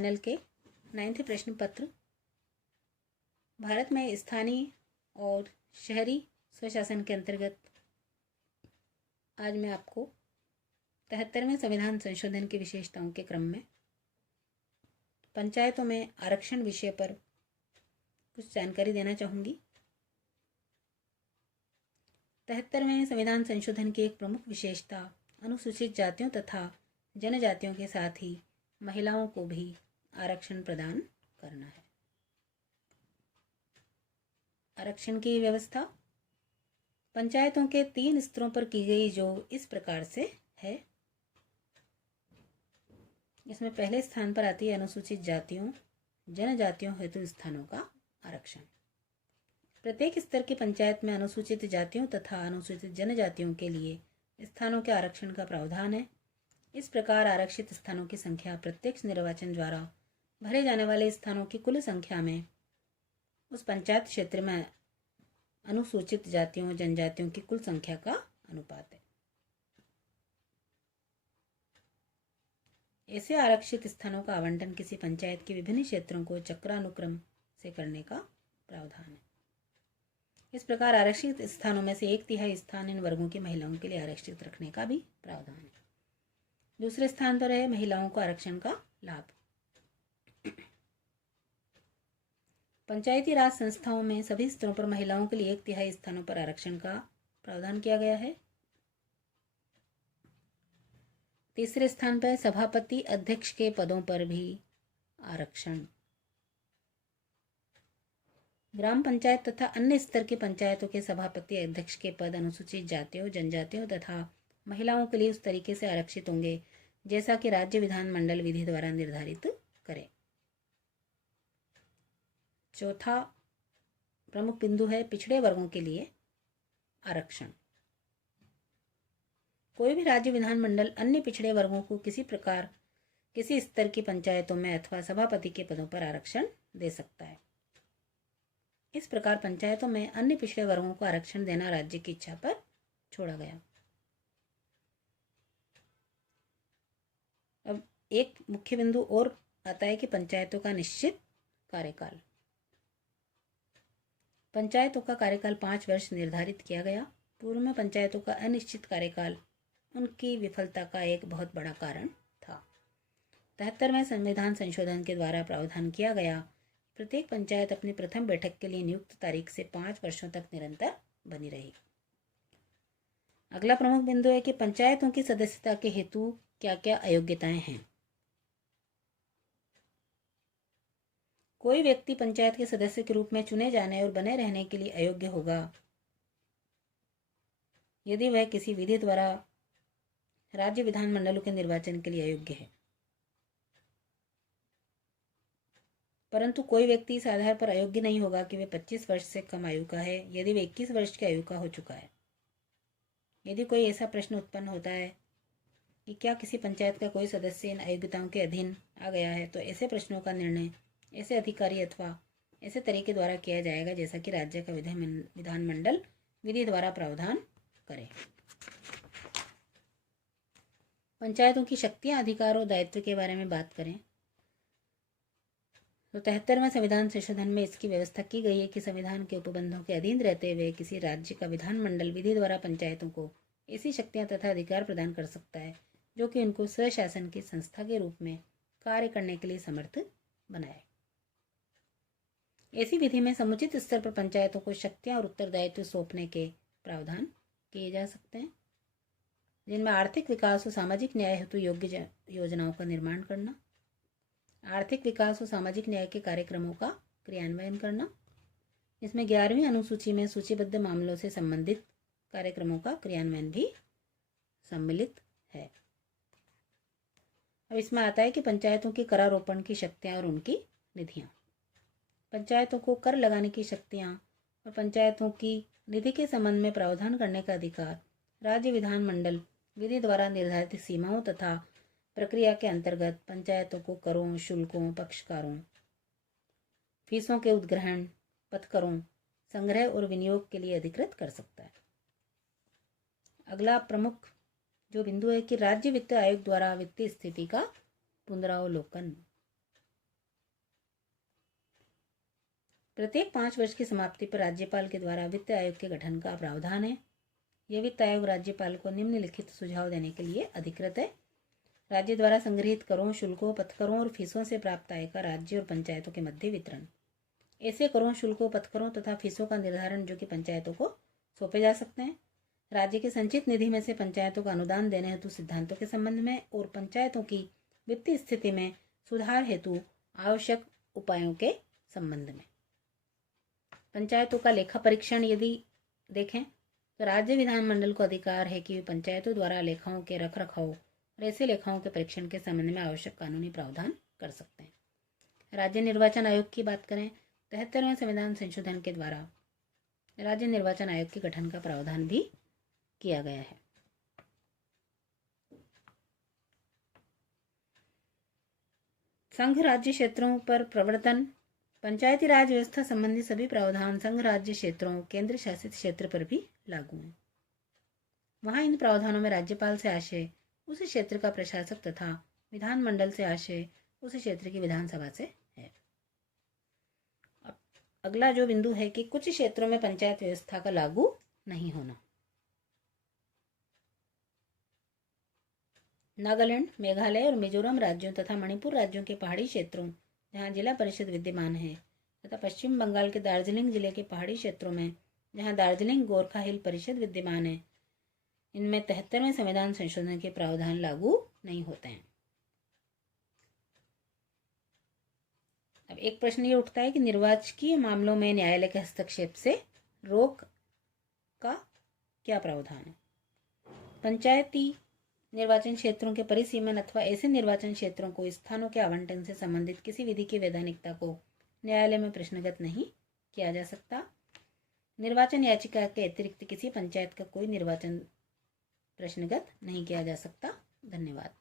Final के 9th प्रश्न पत्र भारत में स्थानीय और शहरी स्वशासन के अंतर्गत आज मैं आपको 73वें संविधान संशोधन की विशेषताओं के क्रम में पंचायतों में आरक्षण विषय पर कुछ जानकारी देना चाहूँगी। 73वें संविधान संशोधन की एक प्रमुख विशेषता अनुसूचित जातियों तथा जनजातियों के साथ ही महिलाओं को भी आरक्षण प्रदान करना है। आरक्षण की व्यवस्था पंचायतों के 3 स्तरों पर की गई, जो इस प्रकार से है। इसमें पहले स्थान पर आती है अनुसूचित जातियों जनजातियों हेतु स्थानों का आरक्षण। प्रत्येक स्तर की पंचायत में अनुसूचित जातियों तथा अनुसूचित जनजातियों के लिए स्थानों के आरक्षण का प्रावधान है। इस प्रकार आरक्षित स्थानों की संख्या प्रत्यक्ष निर्वाचन द्वारा भरे जाने वाले स्थानों की कुल संख्या में उस पंचायत क्षेत्र में अनुसूचित जातियों जनजातियों की कुल संख्या का अनुपात है। ऐसे आरक्षित स्थानों का आवंटन किसी पंचायत के विभिन्न क्षेत्रों को चक्रानुक्रम से करने का प्रावधान है। इस प्रकार आरक्षित स्थानों में से 1/3 स्थान इन वर्गों की महिलाओं के लिए आरक्षित रखने का भी प्रावधान है। दूसरे स्थान पर है महिलाओं को आरक्षण का लाभ। पंचायती राज संस्थाओं में सभी स्तरों पर महिलाओं के लिए 1/3 स्थानों पर आरक्षण का प्रावधान किया गया है। तीसरे स्थान पर सभापति अध्यक्ष के पदों पर भी आरक्षण। ग्राम पंचायत तथा अन्य स्तर की पंचायतों के सभापति अध्यक्ष के पद अनुसूचित जातियों जनजातियों तथा महिलाओं के लिए उस तरीके से आरक्षित होंगे जैसा कि राज्य विधानमंडल विधि द्वारा निर्धारित करे। चौथा प्रमुख बिंदु है पिछड़े वर्गों के लिए आरक्षण। कोई भी राज्य विधानमंडल अन्य पिछड़े वर्गों को किसी प्रकार किसी स्तर की पंचायतों में अथवा सभापति के पदों पर आरक्षण दे सकता है। इस प्रकार पंचायतों में अन्य पिछड़े वर्गों को आरक्षण देना राज्य की इच्छा पर छोड़ा गया। अब एक मुख्य बिंदु और आता है कि पंचायतों का निश्चित कार्यकाल। पंचायतों का कार्यकाल 5 वर्ष निर्धारित किया गया। पूर्व में पंचायतों का अनिश्चित कार्यकाल उनकी विफलता का एक बहुत बड़ा कारण था। 73वें संविधान संशोधन के द्वारा प्रावधान किया गया प्रत्येक पंचायत अपनी प्रथम बैठक के लिए नियुक्त तारीख से 5 वर्षों तक निरंतर बनी रहेगी। अगला प्रमुख बिंदु है कि पंचायतों की सदस्यता के हेतु क्या क्या अयोग्यताएं हैं। कोई व्यक्ति पंचायत के सदस्य के रूप में चुने जाने और बने रहने के लिए अयोग्य होगा यदि वह किसी विधि द्वारा राज्य विधानमंडलों के निर्वाचन के लिए अयोग्य है। परंतु कोई व्यक्ति इस आधार पर अयोग्य नहीं होगा कि वह 25 वर्ष से कम आयु का है यदि वह 21 वर्ष की आयु का हो चुका है। यदि कोई ऐसा प्रश्न उत्पन्न होता है कि क्या किसी पंचायत का कोई सदस्य इन अयोग्यताओं के अधीन आ गया है, तो ऐसे प्रश्नों का निर्णय ऐसे अधिकारी अथवा ऐसे तरीके द्वारा किया जाएगा जैसा कि राज्य का विधानमंडल विधि द्वारा प्रावधान करे। पंचायतों की शक्तियां, अधिकार और दायित्व के बारे में बात करें तो 73वें संविधान संशोधन में इसकी व्यवस्था की गई है कि संविधान के उपबंधों के अधीन रहते हुए किसी राज्य का विधानमंडल विधि द्वारा पंचायतों को ऐसी शक्तियां तथा अधिकार प्रदान कर सकता है जो कि उनको स्वशासन की संस्था के रूप में कार्य करने के लिए समर्थ बनाए। ऐसी विधि में समुचित स्तर पर पंचायतों को शक्तियां और उत्तरदायित्व सौंपने के प्रावधान किए जा सकते हैं, जिनमें आर्थिक विकास और सामाजिक न्याय हेतु योग्य योजनाओं का निर्माण करना, आर्थिक विकास और सामाजिक न्याय के कार्यक्रमों का क्रियान्वयन करना, इसमें 11वीं अनुसूची में सूचीबद्ध मामलों से संबंधित कार्यक्रमों का क्रियान्वयन भी सम्मिलित है। अब इसमें आता है कि पंचायतों की करारोपण की शक्तियां और उनकी निधियां। पंचायतों को कर लगाने की शक्तियां और पंचायतों की निधि के संबंध में प्रावधान करने का अधिकार राज्य विधानमंडल विधि द्वारा निर्धारित सीमाओं तथा प्रक्रिया के अंतर्गत पंचायतों को करों, शुल्कों, पक्षकारों, फीसों के उद्ग्रहण, पथकरों, संग्रह और विनियोग के लिए अधिकृत कर सकता है। अगला प्रमुख जो बिंदु है कि राज्य वित्त आयोग द्वारा वित्तीय स्थिति का पुनरावलोकन। प्रत्येक 5 वर्ष की समाप्ति पर राज्यपाल के द्वारा वित्त आयोग के गठन का प्रावधान है। यह वित्त आयोग राज्यपाल को निम्नलिखित सुझाव देने के लिए अधिकृत है। राज्य द्वारा संग्रहित करों, शुल्कों, पथकरों और फीसों से प्राप्त आय का राज्य और पंचायतों के मध्य वितरण। ऐसे करों, शुल्कों, पथकरों तथा फीसों का निर्धारण जो कि पंचायतों को सौंपे जा सकते हैं। राज्य के संचित निधि में से पंचायतों का अनुदान देने हेतु सिद्धांतों के संबंध में और पंचायतों की वित्तीय स्थिति में सुधार हेतु आवश्यक उपायों के संबंध में। पंचायतों का लेखा परीक्षण यदि देखें तो राज्य विधानमंडल को अधिकार है कि वे पंचायतों द्वारा लेखाओं के रख रखाव और ऐसे लेखाओं के परीक्षण के संबंध में आवश्यक कानूनी प्रावधान कर सकते हैं। राज्य निर्वाचन आयोग की बात करें, 73वें संविधान संशोधन के द्वारा राज्य निर्वाचन आयोग के गठन का प्रावधान भी किया गया है। संघ राज्य क्षेत्रों पर प्रवर्तन। पंचायती राज व्यवस्था संबंधी सभी प्रावधान संघ राज्य क्षेत्रों, केंद्र शासित क्षेत्र पर भी लागू हैं। वहां इन प्रावधानों में राज्यपाल से आशय उस क्षेत्र का प्रशासक तथा विधानमंडल से आशय उस क्षेत्र की विधानसभा से है। अगला जो बिंदु है कि कुछ क्षेत्रों में पंचायत व्यवस्था का लागू नहीं होना। नागालैंड, मेघालय और मिजोरम राज्यों तथा मणिपुर राज्यों के पहाड़ी क्षेत्रों जहां जिला परिषद विद्यमान है तथा पश्चिम बंगाल के दार्जिलिंग जिले के पहाड़ी क्षेत्रों में जहां दार्जिलिंग गोरखा हिल परिषद विद्यमान है, इनमें 73वें संविधान संशोधन के प्रावधान लागू नहीं होते हैं। अब एक प्रश्न ये उठता है कि निर्वाचकीय मामलों में न्यायालय के हस्तक्षेप से रोक का क्या प्रावधान है। पंचायती निर्वाचन क्षेत्रों के परिसीमन अथवा ऐसे निर्वाचन क्षेत्रों को स्थानों के आवंटन से संबंधित किसी विधि की वैधानिकता को न्यायालय में प्रश्नगत नहीं किया जा सकता। निर्वाचन याचिका के अतिरिक्त किसी पंचायत का कोई निर्वाचन प्रश्नगत नहीं किया जा सकता। धन्यवाद।